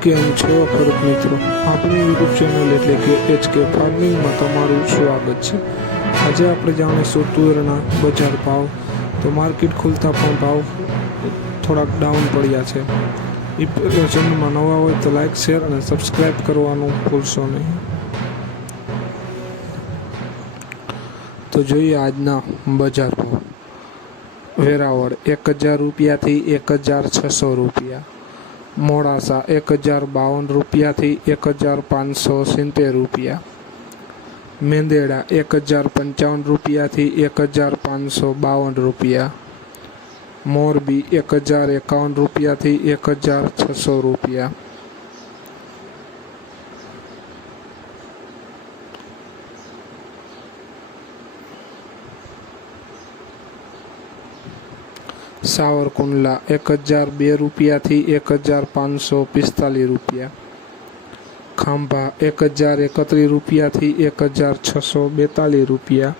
કેમ છો ખેડૂત મિત્રો, આપણી યુટ્યુબ ચેનલ એટલે કે HK ફાર્મિંગમાં તમારું સ્વાગત છે। આજે આપણે જાણીશું તુવેરના બજાર ભાવ। તો માર્કેટ ખુલતા પણ ભાવ થોડાક ડાઉન પડ્યા છે। એ ચેનલમાં નવા હોય તો લાઇક, શેર અને સબસ્ક્રાઈબ કરવાનું ભૂલશો નહીં। તો જોઈએ આજના બજાર ભાવ। વેરાવળ 1000 રૂપિયાથી 1600 રૂપિયા, મોડાસા 1052 રૂપિયાથી 1570 રૂપિયા, મેંદેડા 1055 રૂપિયાથી 1552 રૂપિયા, મોરબી 1051 રૂપિયાથી 1600 રૂપિયા, સાવરકુંડલા 1002 રૂપિયાથી 1545 રૂપિયા, ખાંભા 1031 રૂપિયાથી 1642 રૂપિયા,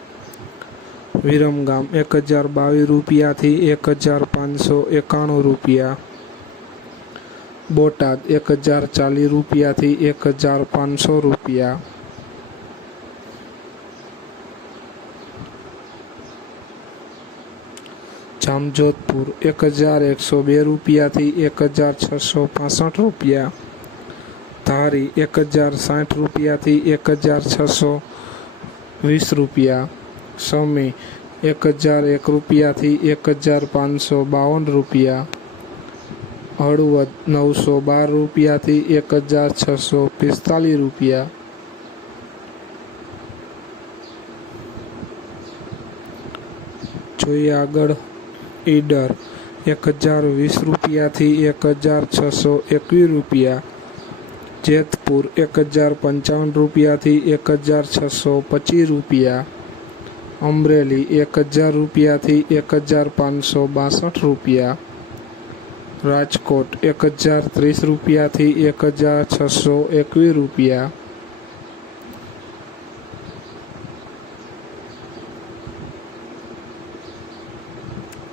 વિરમગામ 1022 રૂપિયાથી 1591 રૂપિયા, બોટાદ 1040 રૂપિયાથી 1500 રૂપિયા, જામજોધપુર 1102 રૂપિયાથી 1665 રૂપિયા, ધારી 1060 રૂપિયાથી 1620 રૂપિયા, સમી 1001 રૂપિયાથી 1552 રૂપિયા, હળવદ 912 રૂપિયાથી 1645 રૂપિયા, જોઈએ આગળ ઈડર 1020 રૂપિયાથી 1621 રૂપિયા, જેતપુર 1055 રૂપિયાથી 1625 રૂપિયા, અમરેલી 1000 રૂપિયાથી 1562 રૂપિયા, રાજકોટ 1030 રૂપિયાથી 1621 રૂપિયા,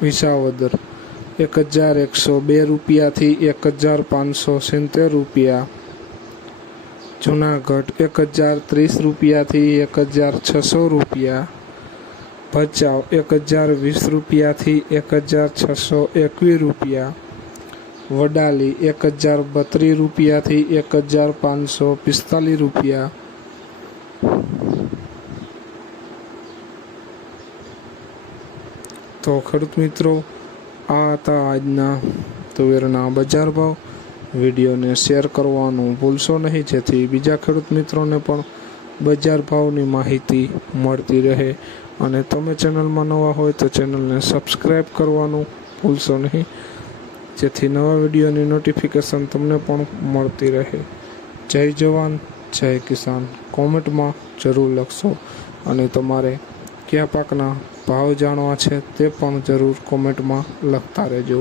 વિસાવદર 1102 રૂપિયાથી 1570 રૂપિયા, જુનાગઢ 1030 રૂપિયાથી 1600 રૂપિયા, ભચાઉ 1020 રૂપિયાથી 1621 રૂપિયા, વડાલી 1032 રૂપિયાથી 1545 રૂપિયા। તો ખેડૂત મિત્રો, આ હતા આજના તુવેરના બજાર ભાવ। વિડીયોને શેર કરવાનું ભૂલશો નહીં, જેથી બીજા ખેડૂત મિત્રોને પણ બજાર ભાવની માહિતી મળતી રહે। અને તમે ચેનલમાં નવા હોય તો ચેનલને સબસ્ક્રાઈબ કરવાનું ભૂલશો નહીં, જેથી નવા વિડીયોની નોટિફિકેશન તમને પણ મળતી રહે। જય જવાન, જય કિસાન કોમેન્ટમાં જરૂર લખશો, અને તમારે કયા પાકના ભાવ જાણવા છે તે પણ જરૂર કોમેન્ટમાં લખતા રહેજો।